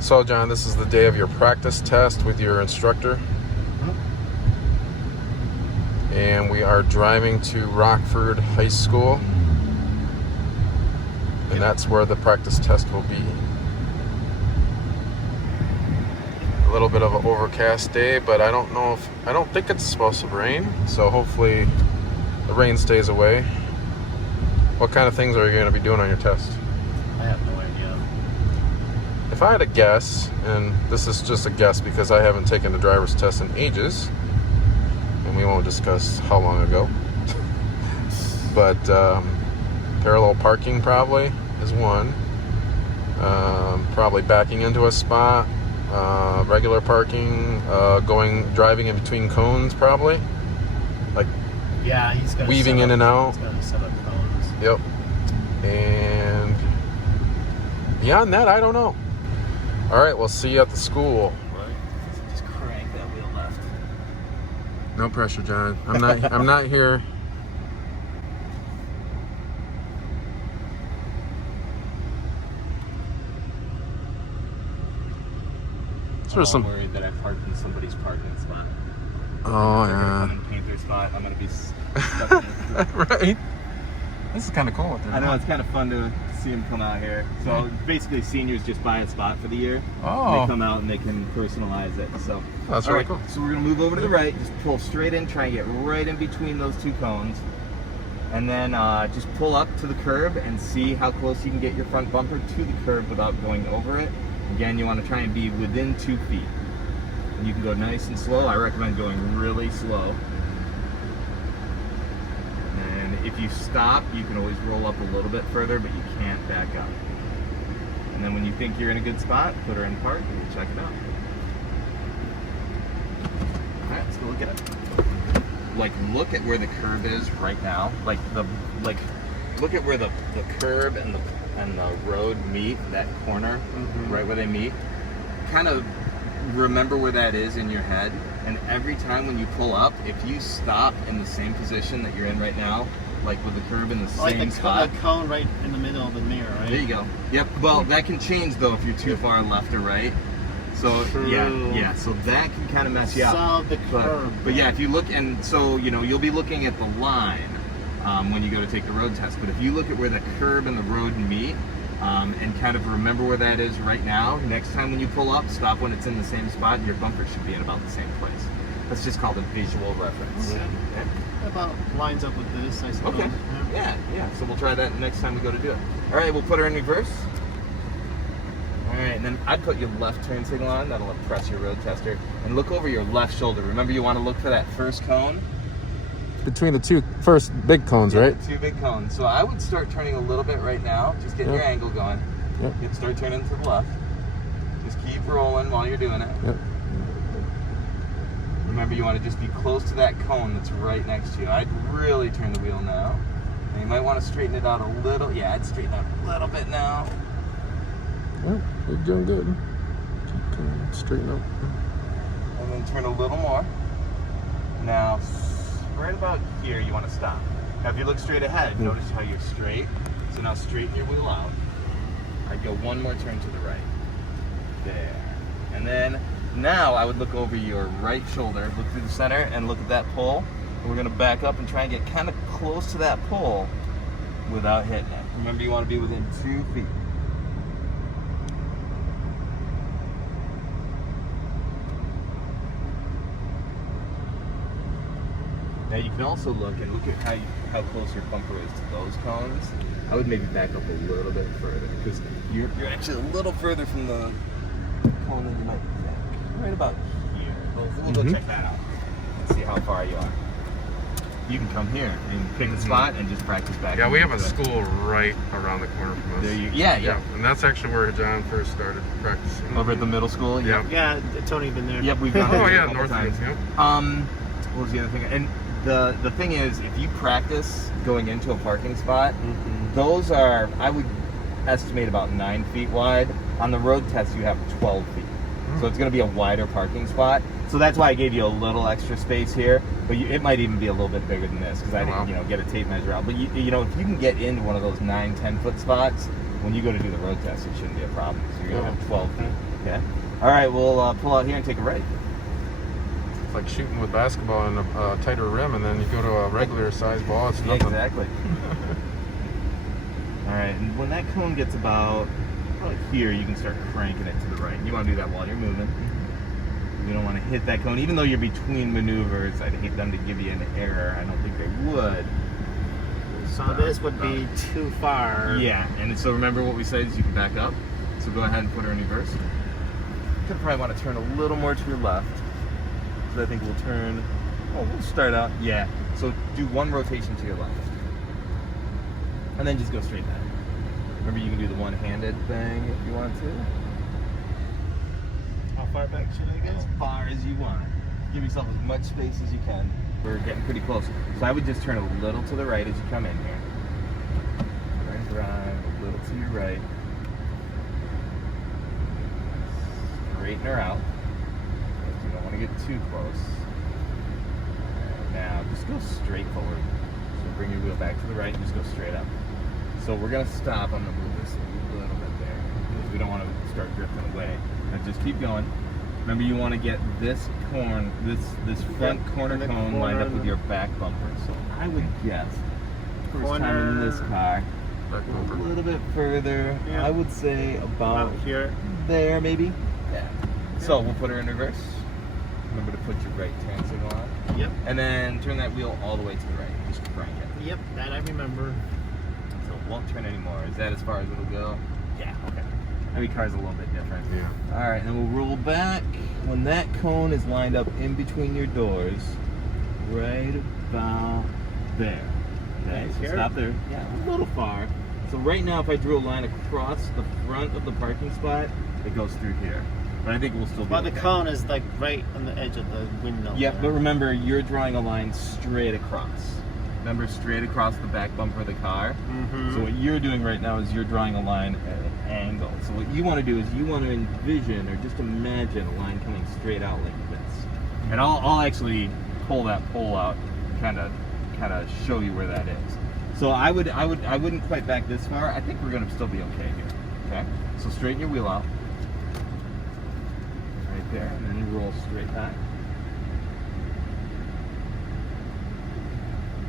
So, John, this is the day of your practice test with your instructor. And we are driving to Rockford High School. And that's where the practice test will be. A little bit of an overcast day, but I don't think it's supposed to rain. So hopefully the rain stays away. What kind of things are you going to be doing on your test? I have no idea. If I had a guess, and this is just a guess because I haven't taken the driver's test in ages, and we won't discuss how long ago, but parallel parking probably is one. Probably backing into a spot, regular parking, driving in between cones probably, like Yeah, he's got weaving in and out. He's got to set up cones. Yep. And beyond that, I don't know. All right, we'll see you at the school. Just crank that wheel left. No pressure, John. I'm not here. I'm worried that I parked in somebody's parking spot. Oh, If they're yeah. gonna come and paint their spot, I'm gonna be stuck in the Right. This is kind of cool. I know, it's kind of fun to see them come out here. So basically, seniors just buy a spot for the year. Oh. They come out and they can personalize it. So That's all really right, cool. So we're gonna move over to the right. Just pull straight in. Try and get right in between those two cones, and then just pull up to the curb and see how close you can get your front bumper to the curb without going over it. Again, you want to try and be within 2 feet. And you can go nice and slow. I recommend going really slow. And if you stop, you can always roll up a little bit further, but you can't back up. And then when you think you're in a good spot, put her in park and we'll check it out. All right, let's go look at it. Like, look at where the curb is right now. Look at where the curb and the road meet, that corner, right where they meet. Kind of remember where that is in your head, and every time when you pull up, if you stop in the same position that you're in right now, like with the curb in the same spot. The cone right in the middle of the mirror, right? There you go. Yep. Well, that can change though if you're too far left or right. So True. yeah. So that can kind of mess you up. So the curb. But yeah, if you look, and so you'll be looking at the line when you go to take the road test. But if you look at where the curb and the road meet, and kind of remember where that is right now, next time when you pull up, stop when it's in the same spot, and your bumper should be in about the same place. That's just called a visual reference. Yeah. Okay. About lines up with this, I suppose. Okay. Yeah. So we'll try that next time we go to do it. All right, we'll put her in reverse. All right, and then I'd put your left turn signal on. That'll impress your road tester. And look over your left shoulder. Remember, you want to look for that first cone. Between the two first big cones, right? Two big cones. So I would start turning a little bit right now. Just get your angle going. Yep. You'd start turning to the left. Just keep rolling while you're doing it. Yep. Remember, you want to just be close to that cone that's right next to you. I'd really turn the wheel now. And you might want to straighten it out a little. Yeah, I'd straighten out a little bit now. Well, you're doing good. Keep going straighten up. And then turn a little more. Now, right about here, you want to stop. Now, if you look straight ahead, notice how you're straight. So now straighten your wheel out. I'd go one more turn to the right. There. And then, now I would look over your right shoulder, look through the center, and look at that pole. And we're going to back up and try and get kind of close to that pole without hitting it. Remember, you want to be within 2 feet. Now you can also look at how close your bumper is to those cones. I would maybe back up a little bit further because you're actually a little further from the cone than you might think. Right about here. We'll go check that out and see how far you are. You can come here and pick a spot and just practice back. Yeah, we have a school right around the corner from us. There you, yeah. And that's actually where John first started practicing. Over at the middle school. Yep. Yeah, Tony been there. Yep, we've gone Oh there yeah, a couple Northview. times. Yep. What was the other thing? And the thing is, if you practice going into a parking spot, those are, I would estimate, about 9 feet wide. On the road test, you have 12 feet. So it's going to be a wider parking spot. So that's why I gave you a little extra space here. But it might even be a little bit bigger than this because I didn't, get a tape measure out. But if you can get into one of those 9-10 foot spots, when you go to do the road test, it shouldn't be a problem. So you're going to have 12 feet. Okay. All right, we'll pull out here and take a right. It's like shooting with basketball in a tighter rim, and then you go to a regular size ball. It's Yeah, nothing. exactly. All right, and when that cone gets about here, you can start cranking it to the right. You want to do that while you're moving. You don't want to hit that cone, even though you're between maneuvers. I'd hate them to give you an error. I don't think they would. So this would be too far. Yeah, and so remember what we said is you can back up. So go ahead and put her in reverse. Could probably want to turn a little more to your left. So I think we'll turn. Oh, we'll start out. Yeah. So do one rotation to your left, and then just go straight back. Remember, you can do the one-handed thing if you want to. How far back should I As go? far as you want. Give yourself as much space as you can. We're getting pretty close. So I would just turn a little to the right as you come in here. Turn drive a little to your right. Straighten her out. You don't want to get too close. Now just go straight forward. So bring your wheel back to the right and just go straight up. So we're gonna stop. I'm gonna move this a little bit there because we don't want to start drifting away. Now just keep going. Remember, you want to get this front corner and the cone lined up corner with your back bumper. So I would guess first time in this Corner. car, Back a bumper. little bit further. Yeah. I would say about About here. there maybe. Yeah. So we'll put her in reverse. Remember to put your right turn signal on, Yep. and then turn that wheel all the way to the right. Just crank it. Yep, that I remember. So it won't turn anymore. Is that as far as it'll go? Yeah. Okay. Every car's a little bit different. Yeah. All right, then we'll roll back. When that cone is lined up in between your doors, right about there. Okay, Right so here? stop there. Yeah, a little far. So right now, if I drew a line across the front of the parking spot, it goes through here. But I think we'll still be But the okay. cone is like right on the edge of the window. Yeah, there. but remember, you're drawing a line straight across. Remember, straight across the back bumper of the car. Mhm. So what you're doing right now is you're drawing a line at an angle. So what you want to do is you want to envision or just imagine a line coming straight out like this. And I'll actually pull that pole out, kind of show you where that is. So I wouldn't quite back this far. I think we're gonna still be okay here. Okay. So straighten your wheel out. Right there, and then you roll straight back.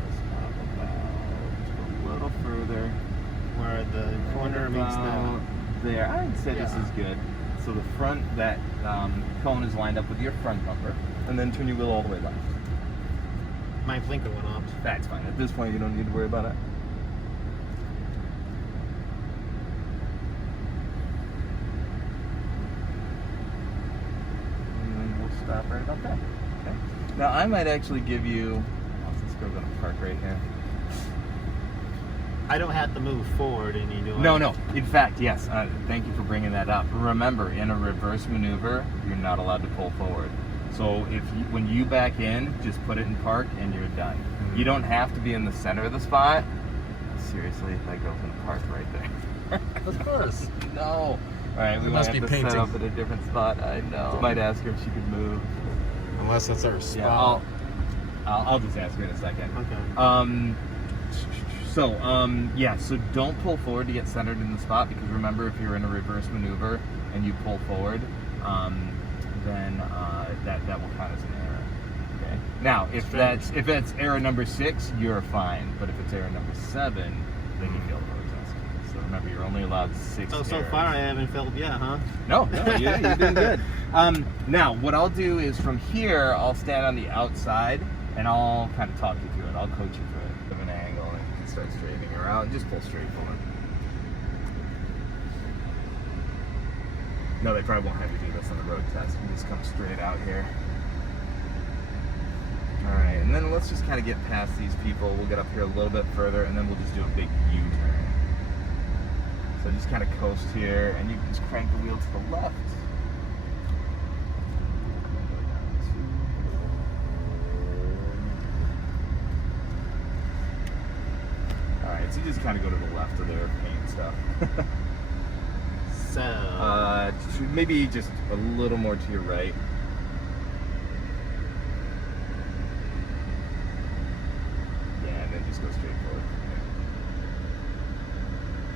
Just a little further. Where the corner meets About the. there. I would say this Yeah. is good. So the front, that cone is lined up with your front bumper, and then turn your wheel all the way left. My blinker went off. That's fine. At this point, you don't need to worry about it. And then we'll stop right about there. Okay. Now I might actually give you. Oh, this girl's gonna park right here. I don't have to move forward any do I? No. In fact, yes. Thank you for bringing that up. Remember, in a reverse maneuver, you're not allowed to pull forward. So when you back in, just put it in park and you're done. You don't have to be in the center of the spot. Seriously, that girl's gonna park right there. Of course. No. All right, we It might must have be to painting. set up at a different spot. I know. Might ask her if she could move. Unless that's our Yeah, spot. I'll just ask her in a second. Okay. So don't pull forward to get centered in the spot, because remember, if you're in a reverse maneuver and you pull forward, then that will count as an error. Okay. Now, if that's error number 6, you're fine. But if it's error number 7, then you fail the road test. So remember, you're only allowed 6 So errors. far I haven't failed yet, huh? No, you're doing good. Now, what I'll do is from here, I'll stand on the outside and I'll kind of talk you through it. I'll coach you through it. Of an angle, and you can start straightening her out and just pull straight forward. No, they probably won't have you do this on the road test. You just come straight out here. Alright, and then let's just kind of get past these people. We'll get up here a little bit further, and then we'll just do a big U-turn. So just kind of coast here, and you can just crank the wheel to the left. Alright, so you just kind of go to the left of their paint stuff. So. Maybe just a little more to your right. Yeah, and then just go straight forward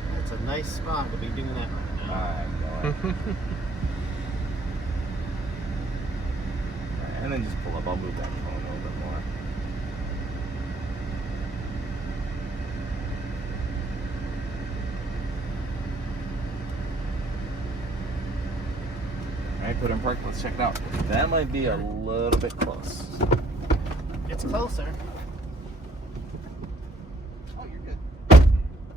from That's a nice spot to be doing that right there. now. I know it. And then just pull up. I'll move that phone a little bit more. All right, put in park. Let's check it out. That might be a little bit close. It's closer. Oh, you're good.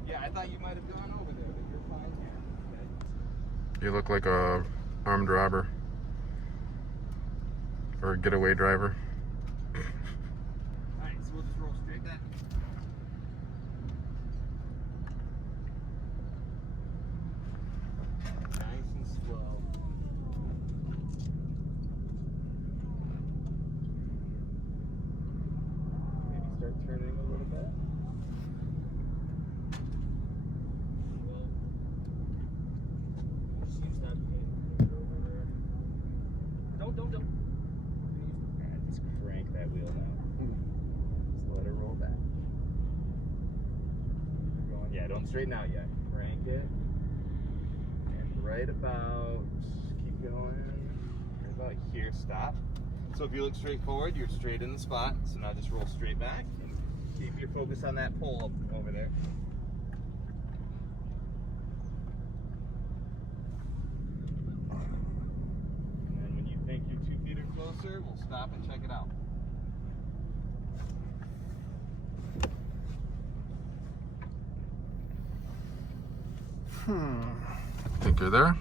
Yeah, I thought you might have gone over there, but you're fine here. Okay. You look like a armed robber or a getaway driver. Alright, so we'll just roll straight back. Nice and slow. Maybe start turning a little bit. Seems not over there. Don't. Alright, just crank that wheel now. Just let it roll back. Yeah, don't straighten out yet. Crank it. And right about, keep going. Right about here, stop. So if you look straight forward, you're straight in the spot. So now just roll straight back and keep your focus on that pole over there. And then when you think you're 2 feet or closer, we'll stop and check it out. Think you're there?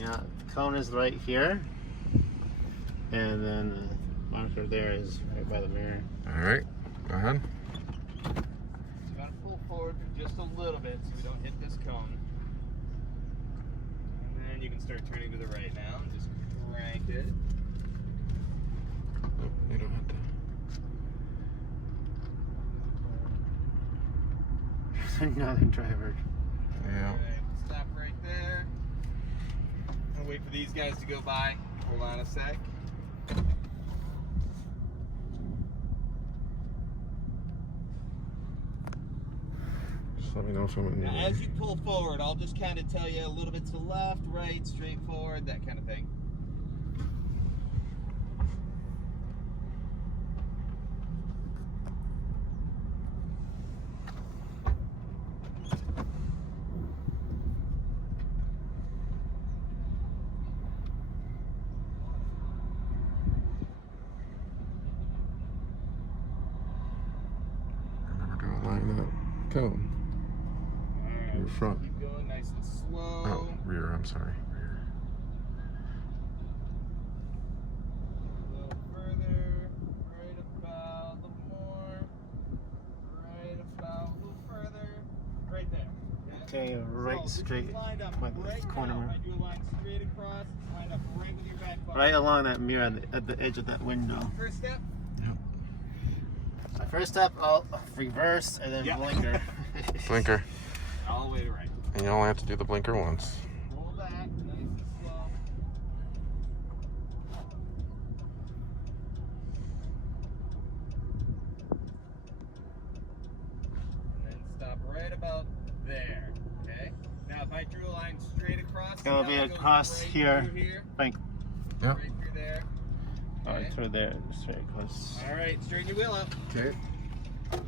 Yeah, cone is right here. And then the marker there is right by the mirror. All right, go ahead. So you gotta pull forward just a little bit so we don't hit this cone. And then you can start turning to the right now and just crank it. Oh, you don't have to. There's another driver. Yeah. Alright, stop right there. I'll wait for these guys to go by. Hold on a sec. Just let me know if I'm in Now, the as you pull forward, I'll just kind of tell you a little bit to the left, right, straight forward, that kind of thing. Remember to align that cone. Alright, Your front. keep going nice and slow. Oh, rear, I'm sorry. Rear. A little further, right about, a little more, right about, a little further, right there. Okay, right So, this is straight lined up by the right corner now. mirror. I do a line straight across, it's lined up right with your back bumper. Right along that mirror at the edge of that window. First step, My first step, I'll reverse and then Yeah. blinker. Blinker. all the way to right. And you only have to do the blinker once. Roll back, nice and slow. And then stop right about there, okay? Now if I drew a line straight across, It'll see be how it goes across right here. through here, Blink. Yeah. right through there. Oh, Okay. through there, straight across. All right, straighten your wheel up. Okay. And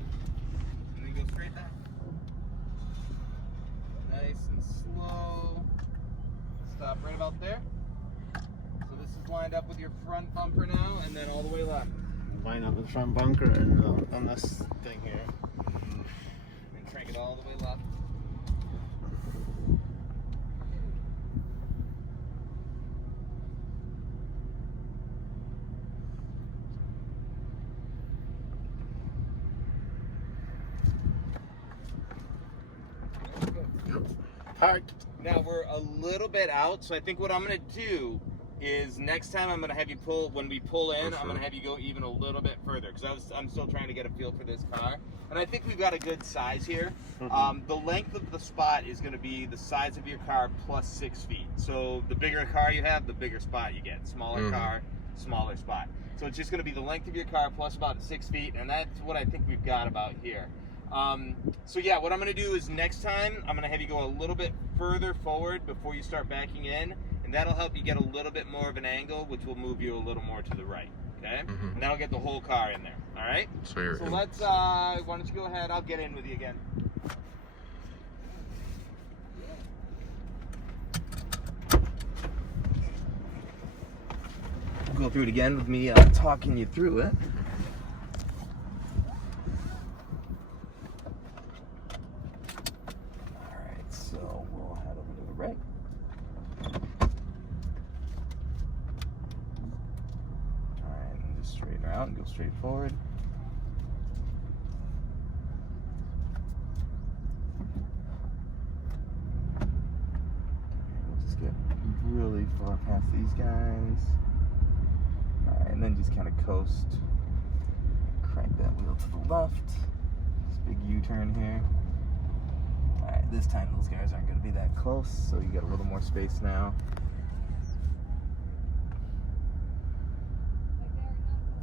then go straight back. Nice and slow. Stop right about there. So this is lined up with your front bumper now, and then all the way left. Line up the front bunker and on this thing here. And crank it all the way left. Parked. Now we're a little bit out, so I think what I'm gonna do is next time I'm gonna have you pull, when we pull in, I'm gonna have you go even a little bit further, because I'm still trying to get a feel for this car. And I think we've got a good size here. The length of the spot is gonna be the size of your car plus 6 feet. So the bigger a car you have, the bigger spot you get. Smaller car, smaller spot. So it's just gonna be the length of your car plus about 6 feet, and that's what I think we've got about here. So yeah, what I'm gonna do is next time, I'm gonna have you go a little bit further forward before you start backing in, and That'll help you get a little bit more of an angle, which will move you a little more to the right. Okay? Mhm. And that'll get the whole car in there. All right? So you're So let's, why don't you go ahead? I'll get in with you again. Go through it again with me talking you through it. Alright, so we'll head over to the right. Alright, and just straighten her out and go straight forward. We'll just get really far past these guys. Alright, and then just kind of coast. Crank that wheel to the left. This big U-turn here. Alright, this time those guys aren't going to be that close, so you got a little more space now.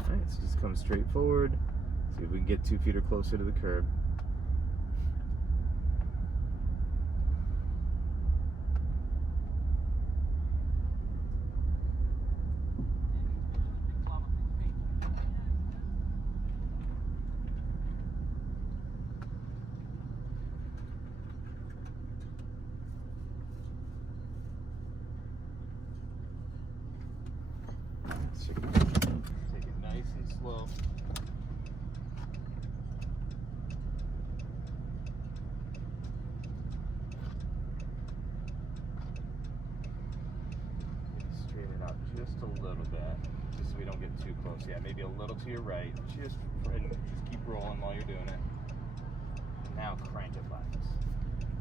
Alright, so just come straight forward. See if we can get 2 feet or closer to the curb. Take it nice and slow. Straighten it out just a little bit, just so we don't get too close. Yeah, maybe a little to your right. Just keep rolling while you're doing it. Now crank it left.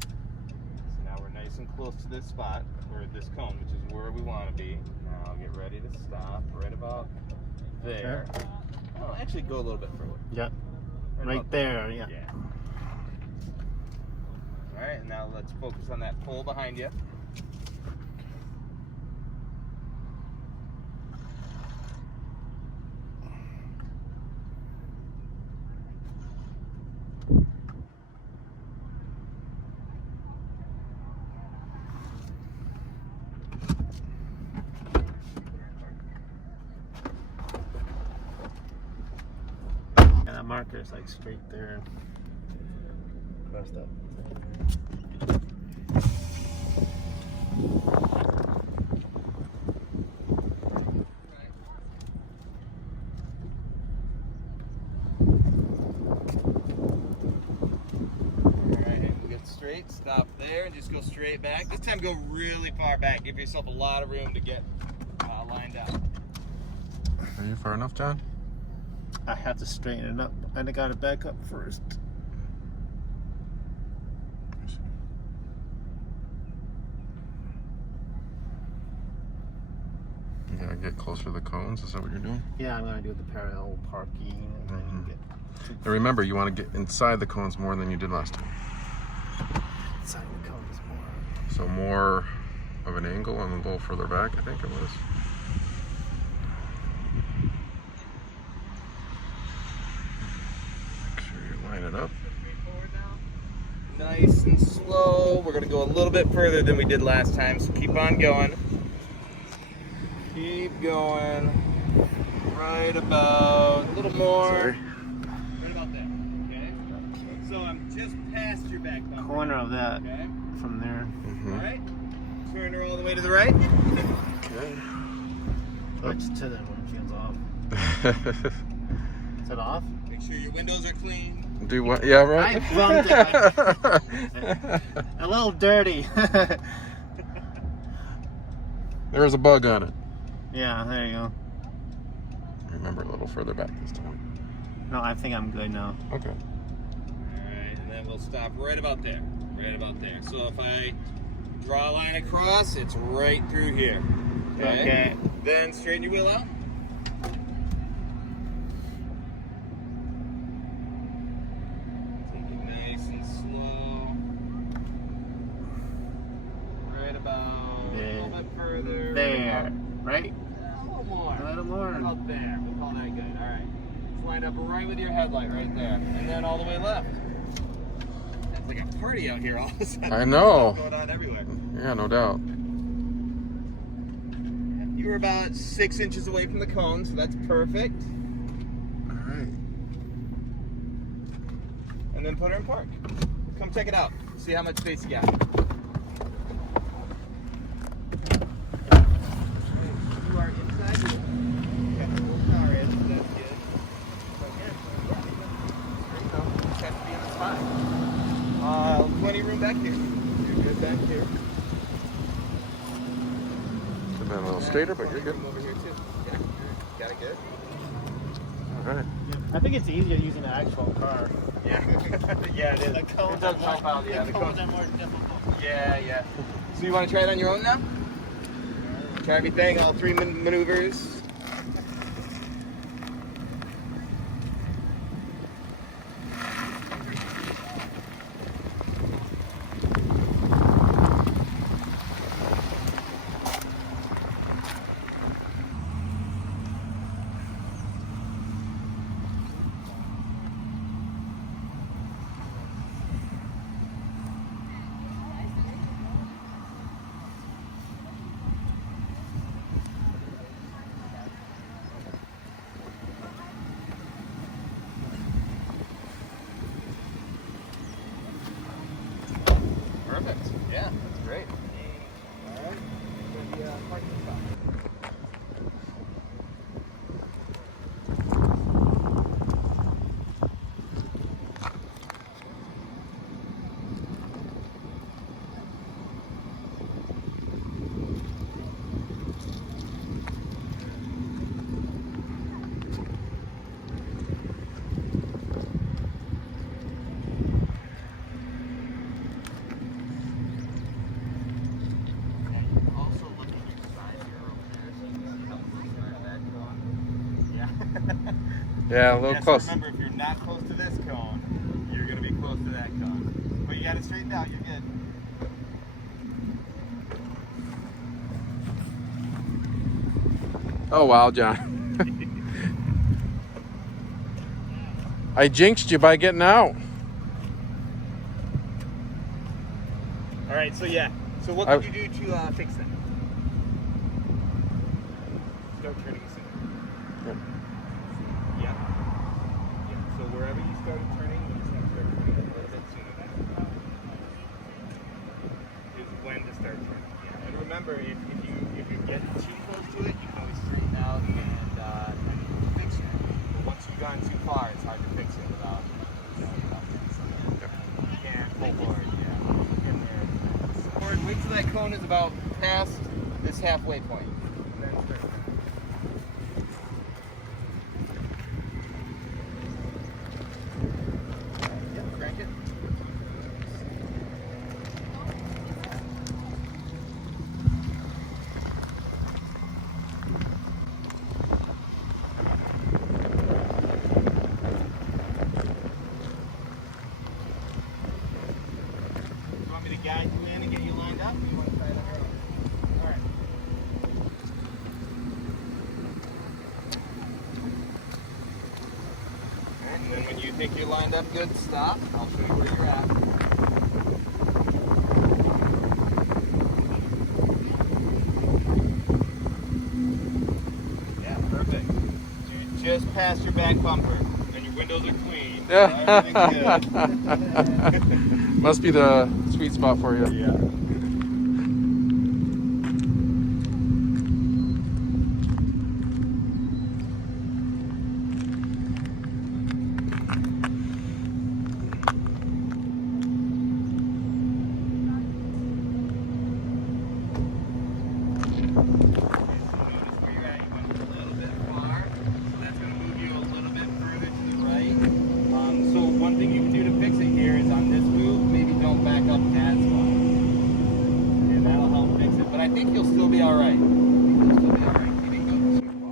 So now we're nice and close to this spot, or this cone, which is where we want to be. Now get ready to stop right about there. Oh, actually go a little bit further. Yep. Right Right about there, yeah. All right, and now let's focus on that pole behind you. And that marker is like straight there. Crossed up. Straight, stop there, and just go straight back. This time go really far back. Give yourself a lot of room to get lined up. Are you far enough, John? I have to straighten it up, and I gotta back up first. You gotta get closer to the cones. Is that what you're doing? Yeah, I'm gonna do the parallel parking, and then get And remember, you want to get inside the cones more than you did last time. inside the cones more. So more of an angle and a little further back, I think it was. Make sure you line it up. Nice and slow. We're gonna go a little bit further than we did last time, so keep on going. Keep going. Right about a little more. Sorry. Right about there. Okay. So I'm just past your back bumper. Corner of that, Okay. from there. Mm-hmm. All right. Turn her all the way to the right. Okay. Switch to the windshield's off. Is it off? Make sure your windows are clean. Do what? Yeah, right? I bumped it. A little dirty. There was a bug on it. Yeah, there you go. Remember, a little further back this time. No, I think I'm good now. Okay. Alright, and then we'll stop right about there. Right about there. So if I draw a line across, it's right through here. Okay. Then straighten your wheel out. Take it nice and slow. Right about a little bit further. There, right? A little more. A little more. About there. We'll call that good. Alright. It's lined up right with your headlight right there. And then all the way left. It's like a party out here all of a sudden. I know. Going on everywhere. Yeah, no doubt. You were about 6 inches away from the cone, so that's perfect. All right. And then put her in park. Come check it out. See how much space you got. You are inside here. Got the little car in, so that's good. But here, there you go. Just has to be in the spot. Plenty of room back here. You're good back here. Could have been a little straighter, but you're good. Room over here too. Yeah, got it good. All right. I think it's easier using an actual car. Yeah, yeah, it is. The cones It does help out. Yeah, the cones are more difficult. Yeah, yeah. So you want to try it on your own now? Try everything, all three maneuvers. Perfect. Yeah, that's great. All right. For the parking spot. Also look at your side mirror over there so you can see how close you are to that cone. Yeah. Yeah, a little Yes, close. remember, if you're not close to this cone, you're going to be close to that cone. But you got it straightened out, you're good. Oh wow, John. I jinxed you by getting out. All right, so yeah. So what I- can you do to fix that? Start turning sooner. Yep. Yeah. Yeah. So wherever you started turning, you just have to start turning a little bit sooner. Is when to start turning. Yeah. And remember, if you get too close to it, you can always straighten out and fix it. But once you've gone too far, it's hard to fix it without fixing it. You can't pull forward. Yeah. In there. Forward. Wait till that cone is about past this halfway point. And then start turning. Yep, crank it. You want me to guide you in and get you lined up? Or you want to try it on your own? All right. And then when you think you're lined up good, stop. I'll show you where you're at. Yeah, perfect. You're just past your back bumper, and your windows are clean. So everything's good. Must be the sweet spot for you. Yeah. I think you'll still be all right. You'll still be all right. You didn't go too far.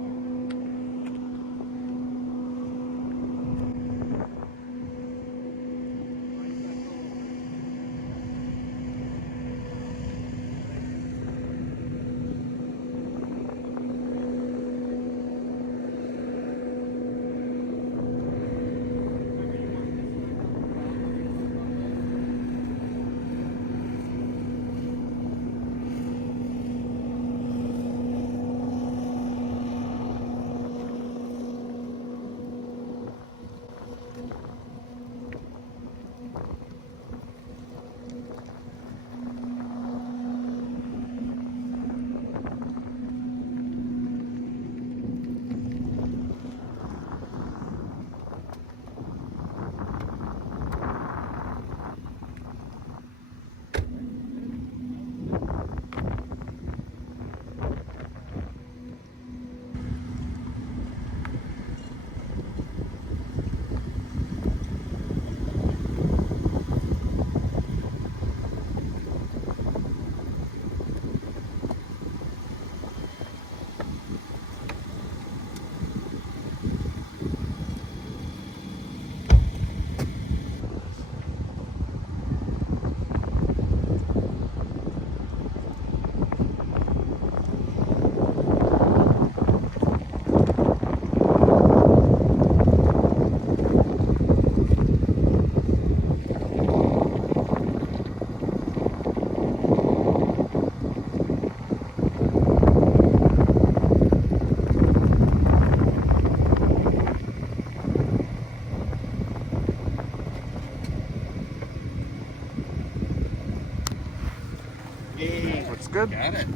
Looks good. Got it.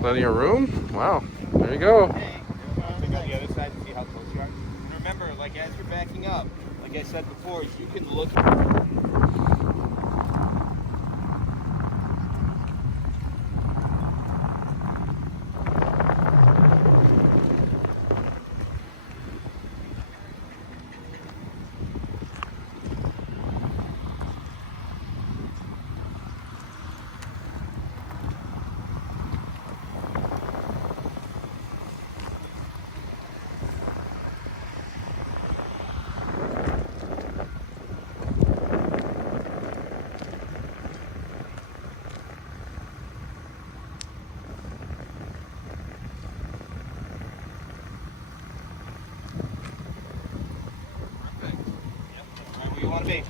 Plenty of room. Wow. There you go. Pick on the other side and see how close you are. And remember, like as you're backing up, like I said before, you can look. Right where you want to be.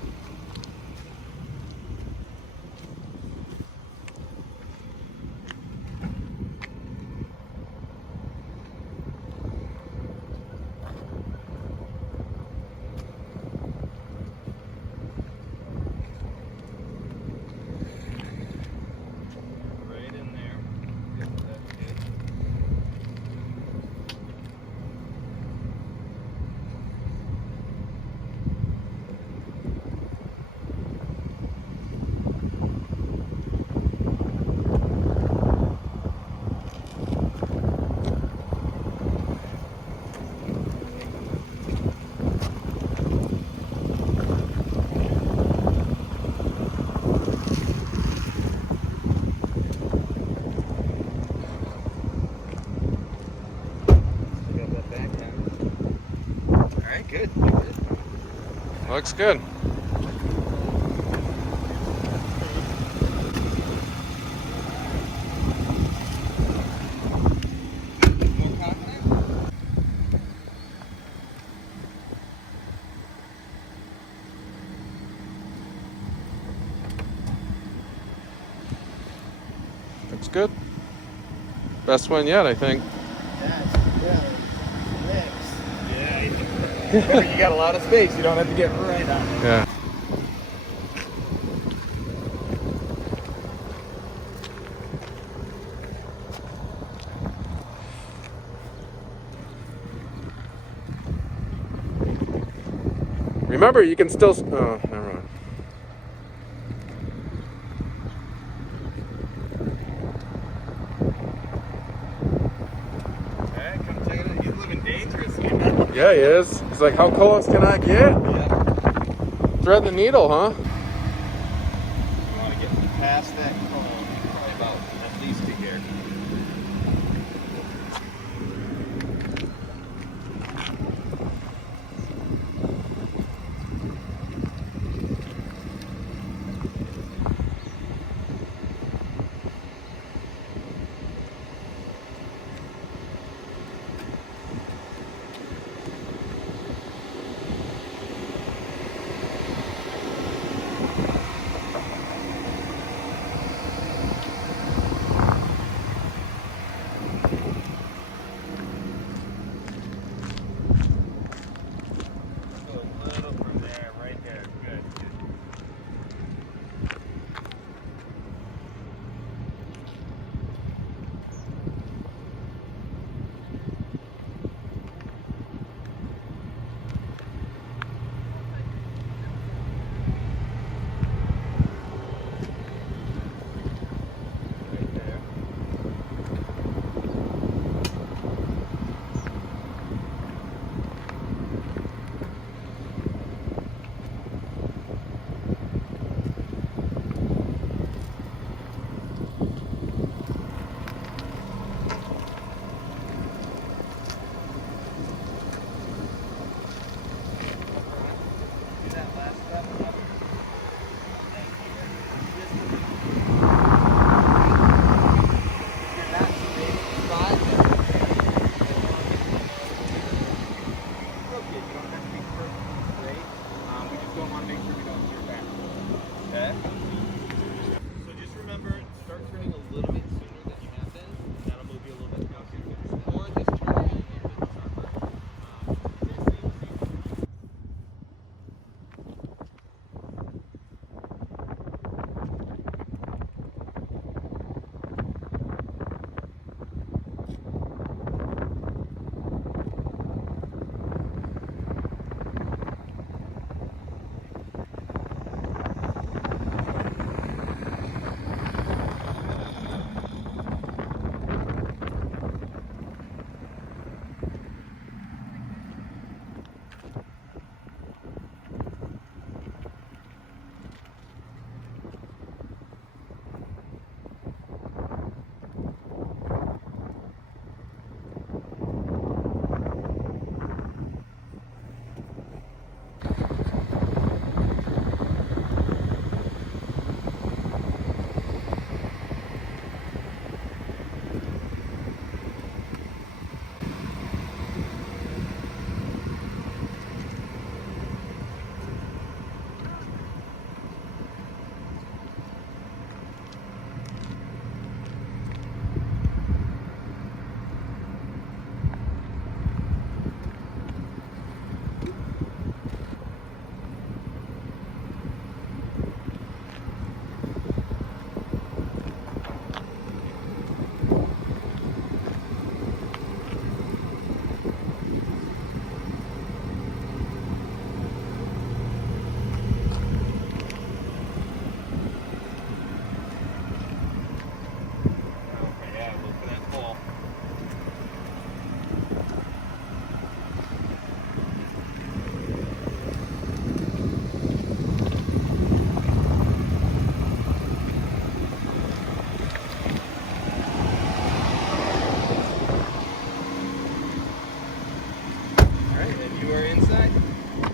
Right in there. Yep, that's good. Got that back down. All right, good. Good. Looks good. More confident? Looks good. Best one yet, I think. That's really mixed. Yeah. You got a lot of space. You don't have to get right on it. Yeah. Remember, you can still. Oh, never mind. All right, come check it out. He's living dangerously. Yeah, he is. He's like, how close can I get? Yeah. Thread the needle, huh? You want to get past that cone, probably about at least to here.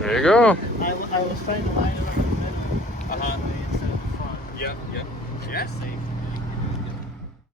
There you go. I was trying to line it up in the middle. Uh-huh. Instead of the front. Yep, yep. Yeah, safe.